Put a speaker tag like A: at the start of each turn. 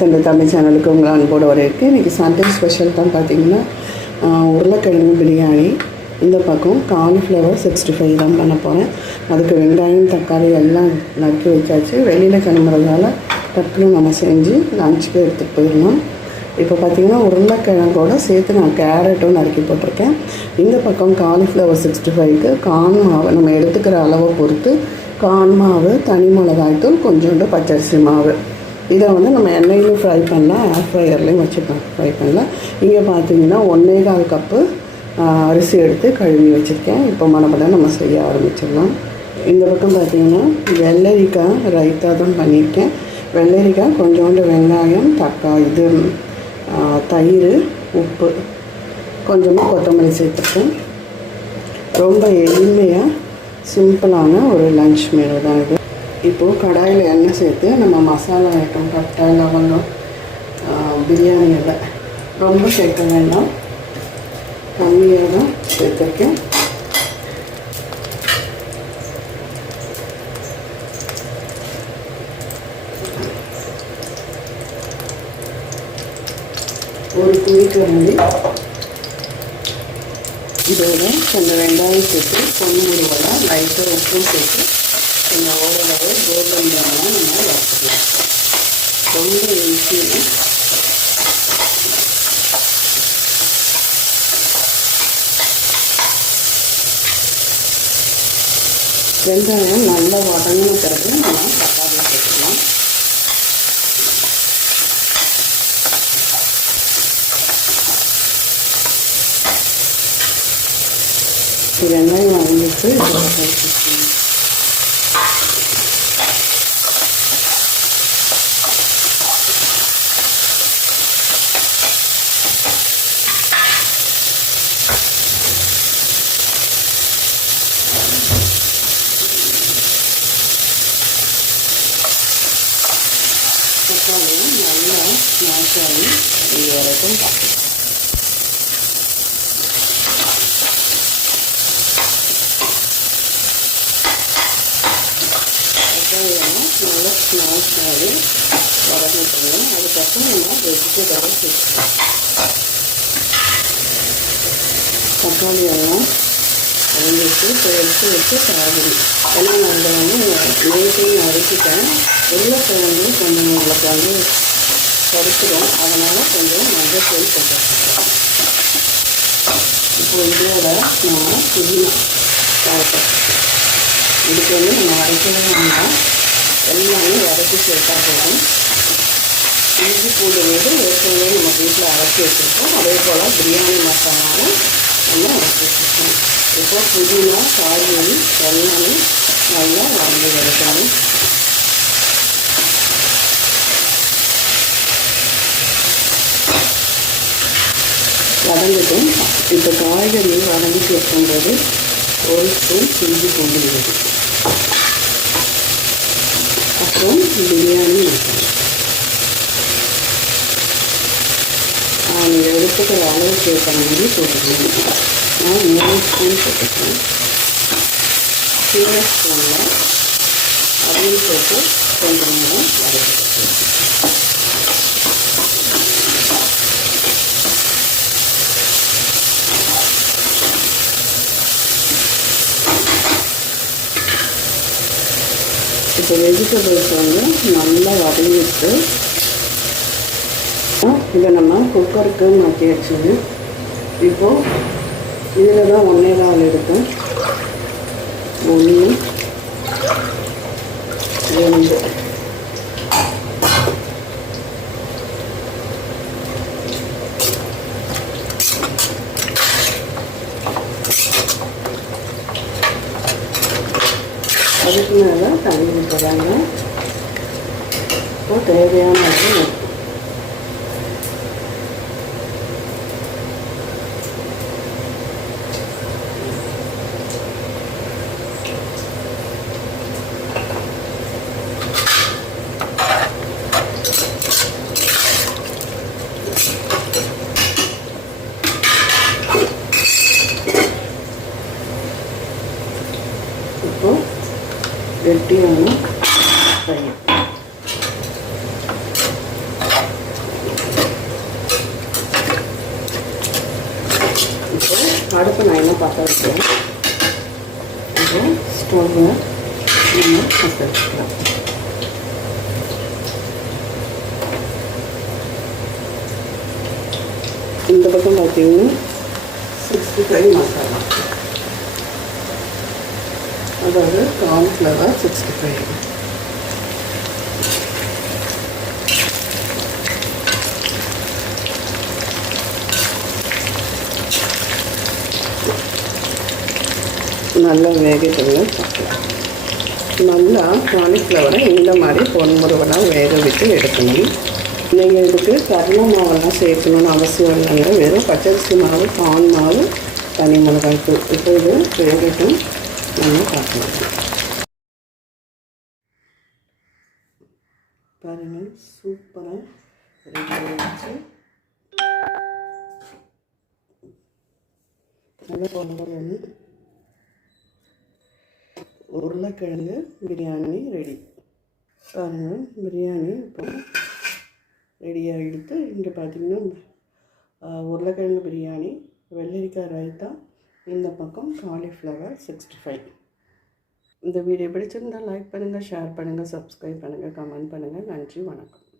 A: தந்தை தமிழ் சேனலுக்கு உங்களை அன்போடு வரவேற்கு இன்றைக்கி சண்டே ஸ்பெஷல் தான் பார்த்தீங்கன்னா உருளைக்கிழங்கு பிரியாணி. இந்த பக்கம் காலிஃப்ளவர் சிக்ஸ்டி ஃபைவ் தான் பண்ண போகிறேன் அதுக்கு வெங்காயம் தக்காளி எல்லாம் நறுக்கி வச்சாச்சு. வெளியில் கிளம்புறதால டக்குனு நம்ம செஞ்சு லஞ்சுக்கு எடுத்துகிட்டு போயிடலாம். இப்போ பார்த்தீங்கன்னா உருளைக்கிழங்கோட சேர்த்து நான் கேரட்டும் நறுக்கி போட்டிருக்கேன். இந்த பக்கம் காலிஃப்ளவர் சிக்ஸ்டி ஃபைவ்க்கு கான் மாவு நம்ம எடுத்துக்கிற அளவை பொறுத்து கான் மாவு தனி மிளகாய்த்தூள் கொஞ்சோண்டு பச்சரிசி மாவு. இதை வந்து நம்ம எண்ணெயிலும் ஃப்ரை பண்ணலாம் ஏர் ஃப்ரையர்லேயும் வச்சு ஃப்ரை பண்ணலாம். இங்கே பார்த்தீங்கன்னா ஒன்றே கால் கப்பு அரிசி எடுத்து கழுவி வச்சுருக்கேன். இப்போ மனப்பட நம்ம செய்ய ஆரம்பிச்சிடலாம். இந்த பக்கம் பார்த்தீங்கன்னா வெள்ளரிக்காய் ரைத்தா தான் பண்ணியிருக்கேன். வெள்ளரிக்காய் கொஞ்சோண்டு வெங்காயம் தக்காளி இது தயிர் உப்பு கொஞ்சமாக கொத்தமல்லி சேர்த்துருக்கேன். ரொம்ப எளிமையாக சிம்பிளான ஒரு லன்ச் மெனு தான் இது. இப்போது கடாயில் எண்ணெய் சேர்த்து நம்ம மசாலா ஐட்டம் பட்டை லவங்கம் ஆஹ், பிரியாணி ரொம்ப சேர்க்க வேண்டாம். கம்மியாக தான் சேர்த்துருக்கேன். ஒரு வந்து இதோட கொஞ்சம் வெங்காயம் சேர்த்து பொண்ணு முருவலாக லைட்டாக உப்பும் சேர்த்து கொஞ்சம் ஓரளவு கோல்டன் ப்ரௌனாக நம்ம வறுத்துக்கலாம். ரொம்ப ஈஸியாக வெங்காயம் நல்லா வதங்கின பிறகு நம்ம தக்காளி சேர்த்துக்கலாம். வெங்காயம் வதங்கிட்டு சேர்த்துக்கலாம் தக்காளியும் நல்லா ஸ்மாஷ் ஆகி இது வரைக்கும் பார்க்கலாம் வெங்காயம் நல்லா ஸ்மாஷ் ஆகி வதங்கிட்டோம் அதுக்கப்புறம் நம்ம வெஜிடபிள் சேர்த்துக்கலாம் தக்காளி எல்லாம் வதங்கிட்டு இப்போ எடுத்து வச்சு சாகுது ஏன்னா நான் அதை வந்து நைட்டையும் அரைச்சிட்டேன். உருளைக்கிழங்கு கொஞ்சம் உங்களுக்கு வந்து கருத்துடும் அதனால் கொஞ்சம் மஞ்சள் தூள் போட்டுருக்கேன் இப்போ இதோட நம்ம புதினா கலப்பேன் இதுக்கு வந்து நம்ம அரைக்கவே வேண்டாம் எல்லாமே வதக்கி சேர்த்தா போதும். இஞ்சி பூண்டு வந்து ஏற்கனவே நம்ம வீட்டில் அரைச்சி வச்சுருக்கோம். அதே போல் பிரியாணி மசாலாவும் நம்ம அரைச்சி வச்சுருக்கோம். இப்போ புதினா காய்கறி எல்லாமே நல்லா வளர்ந்து எடுக்கணும். வதங்கட்டும். இப்போ காய்கறி வதங்கிட்டு இருக்கும்போது ஒரு ஸ்பூன் செஞ்சு கொண்டு விழுது அப்புறம் பிரியாணி மசாலா நீங்கள் எடுத்துக்கிற அளவுக்கு ஏற்ற மாதிரி போட்டுக்கணும். நான் மூணு ஸ்பூன் போட்டுக்கிறேன் சின்ன ஸ்பூனில் அதையும் போட்டு கொஞ்சம் நேரம் வதக்கிட்டு இப்போ வெஜிடபிள்ஸ் வந்து நல்லா வதங்கிட்டு இதை நம்ம குக்கருக்கு மாற்றி வச்சுங்க இப்போது இதில் தான் ஒன்றே நாள் எடுக்கும் ஒன்று ரெண்டு. அதுக்கு மேலே தண்ணி ஊற்றுறாங்க இப்போ தேவையான ಗಟ್ಟಿಯನ್ನು ಫ್ರೈ இப்போ அடுப்பு நான் என்ன பார்த்து வைக்கிறேன். இப்போ ஸ்டவ்வை நம்ம பற்ற வச்சுக்கலாம் இந்த பக்கம் பார்த்தீங்கன்னா சிக்ஸ்டி ஃபைவ் மசாலா. அதாவது கார்ன்ஃப்ளவர் சிக்ஸ்டி ஃபைவ் நல்லா வேகட்டுங்க நல்லா காலிஃப்ளவரை இந்த மாதிரி பொன்முருவலாக வேக விட்டு எடுக்கணும். நீங்கள் இதுக்கு கடலை மாவெல்லாம் சேர்க்கணும்னு அவசியம் இல்லைங்க. வெறும் பச்சரிசி மாவு கான் மாவு தனி மிளகாய் தூள் இப்போ இது வேகட்டும். பாருங்கள் சூப்பராக ரெடி ஆகிடுச்சு நல்லா பொங்கல். உருளைக்கிழங்கு பிரியாணி ரெடி. பாருங்கள் பிரியாணி இப்போ ரெடி ஆகிடுத்து இங்கே பார்த்தீங்கன்னா உருளைக்கிழங்கு பிரியாணி வெள்ளரிக்காய் ரைத்தா இந்த பக்கம் காலிஃப்ளவர் சிக்ஸ்டி ஃபைவ் இந்த வீடியோ பிடிச்சிருந்தால் லைக் பண்ணுங்கள் ஷேர் பண்ணுங்கள் சப்ஸ்கிரைப் பண்ணுங்கள் கமெண்ட் பண்ணுங்கள் நன்றி வணக்கம்.